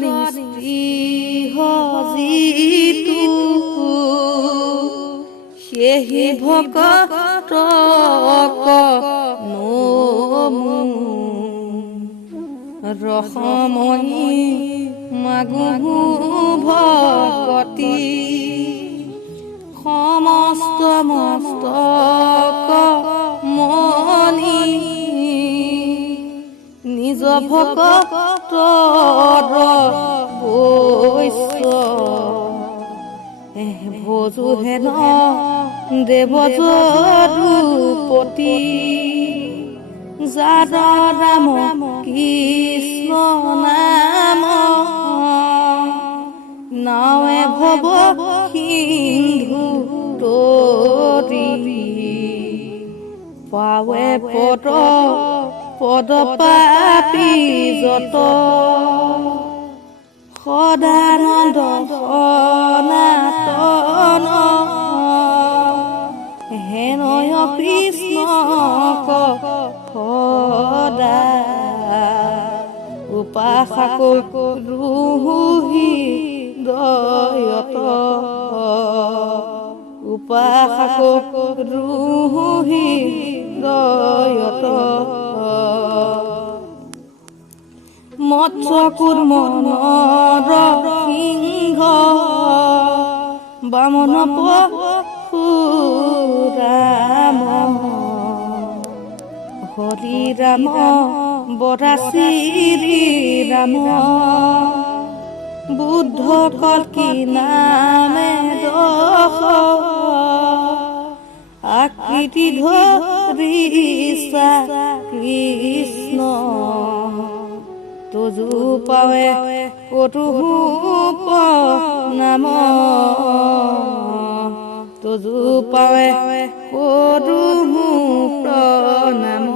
নিস্পৃহ যিটো সেহি ভকতক নমো ৰসময়ী মাগোহো ভকতি সমস্ত মস্তক মনি নিজ ভকতৰ বৈশ্য ভোজো হেন দেৱযদুপতি যাদ ৰাম কৃষ্ণ নাম নাৱে ভৱ সিন্ধু তৰি পাৱে পদ পাপি যত সদানন্দ সনাতন হেনয় কৃষ্ণক সদা উপাসক ৰুহি দয়ত উপাসক ৰুহি দয়ত মৎস্য কুৰ্ম নৰসিংহ বামন পৰশুৰাম হৰি ৰাম বৰা শ্ৰীৰাম বুদ্ধ কল্কি নামে দশ আকৃতি ধৰিছা কৃষ্ণ তুজু পাৱে কতুহু নাম তুজু পাৱে কতুহু নাম